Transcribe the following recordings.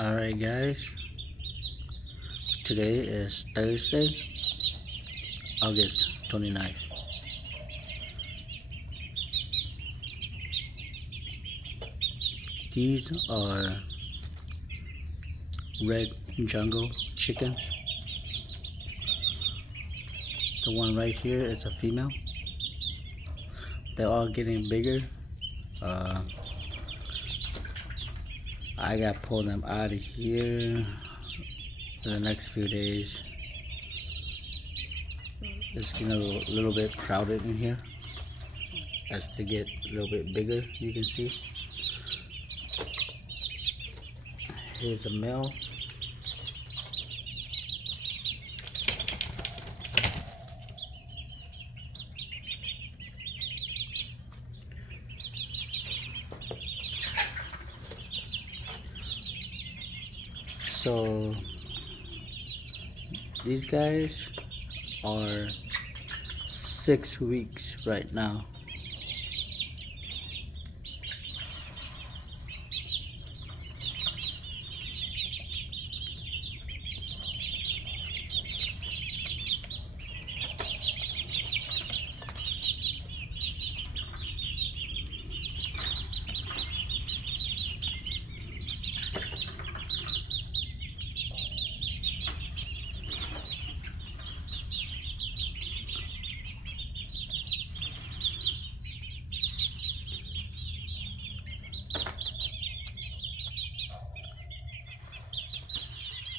Alright guys, today is Thursday, August 29th. These are red jungle chickens. The one right here is a female. They're all getting bigger. I got to pull them out of here in the next few days. It's getting a little bit crowded in here. As they get a little bit bigger, you can see. Here's a male. So these guys are 6 weeks right now.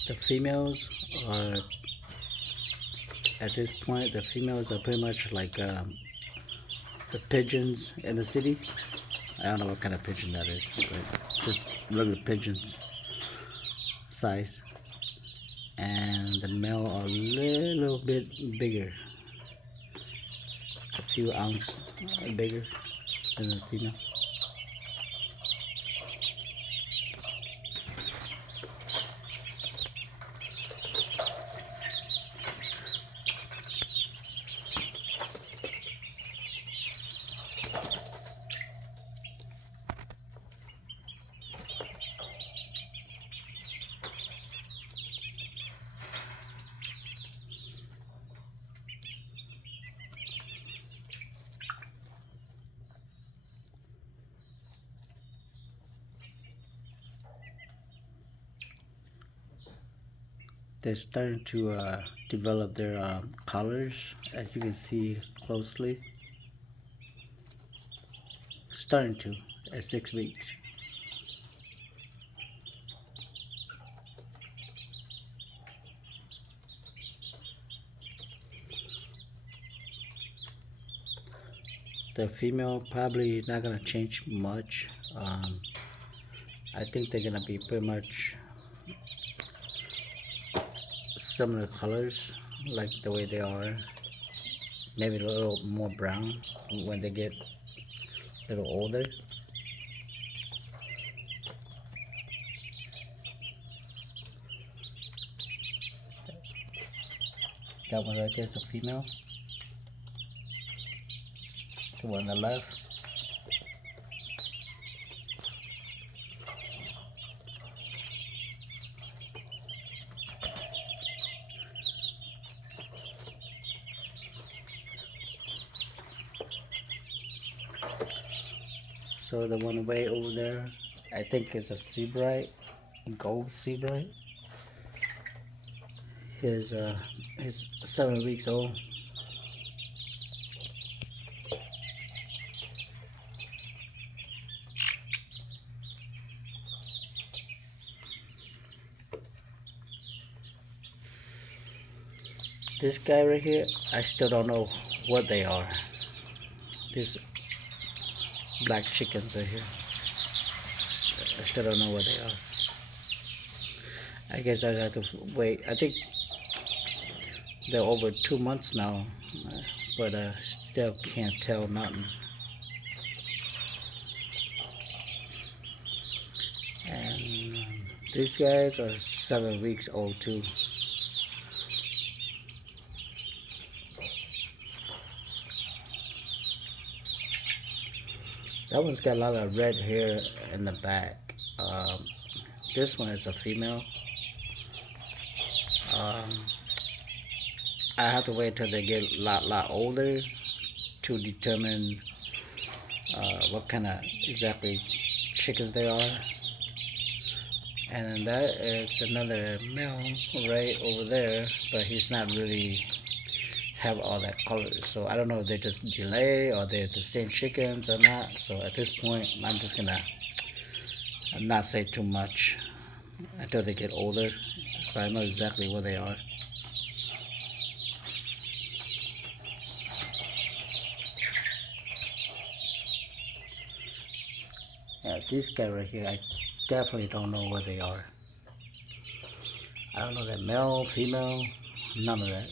The females are, at this point, the females are pretty much like the pigeons in the city. I don't know what kind of pigeon that is, but just regular pigeons size. And the male are a little bit bigger, a few ounces bigger than the female. They're starting to develop their collars, as you can see closely. Starting to at 6 weeks. The female probably not gonna change much. I think they're gonna be pretty much similar colors, like the way they are. Maybe a little more brown when they get a little older. That one right there is a female. The one on the left. So the one way over there, I think is a Sebright, gold Sebright. He's 7 weeks old. This guy right here, I still don't know what they are. These black chickens are here. I still don't know what they are. I guess I have to wait. I think they're over 2 months now, but still can't tell nothing. And these guys are 7 weeks old too. That one's got a lot of red hair in the back. This one is a female. Um, I have to wait till they get a lot older to determine what kind of exactly chickens they are. And then that it's another male right over there, but he's not really have all that color. So I don't know if they're just delay or they're the same chickens or not. So at this point, I'm just gonna not say too much until they get older, so I know exactly where they are. Yeah, this guy right here, I definitely don't know where they are. I don't know that male, female, none of that.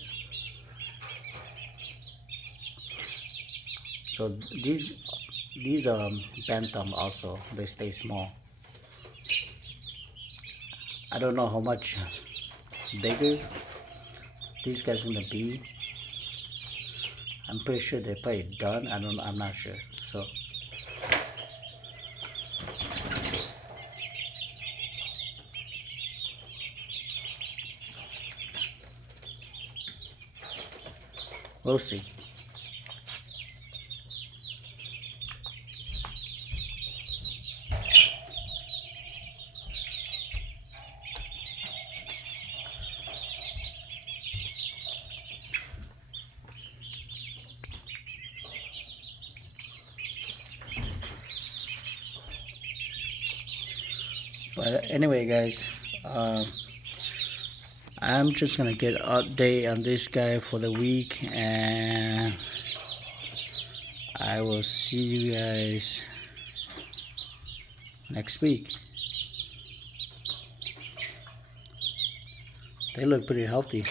So these bantam also, they stay small. I don't know how much bigger these guys gonna be. I'm pretty sure they're probably done. I'm not sure. So we'll see. But anyway, guys, I'm just gonna get an update on this guy for the week, and I will see you guys next week. They look pretty healthy.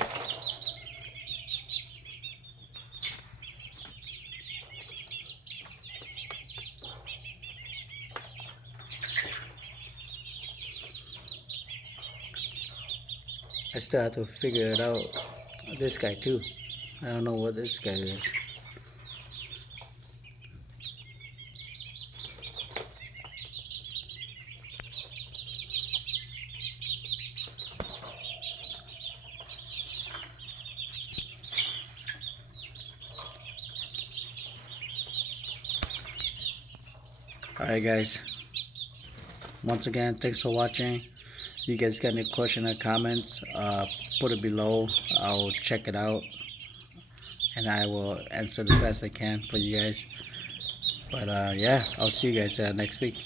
I still have to figure it out. This guy too. I don't know what this guy is. Alright guys, once again, thanks for watching. If you guys got any question or comments, put it below. I'll check it out and I will answer the best I can for you guys. But yeah, I'll see you guys next week.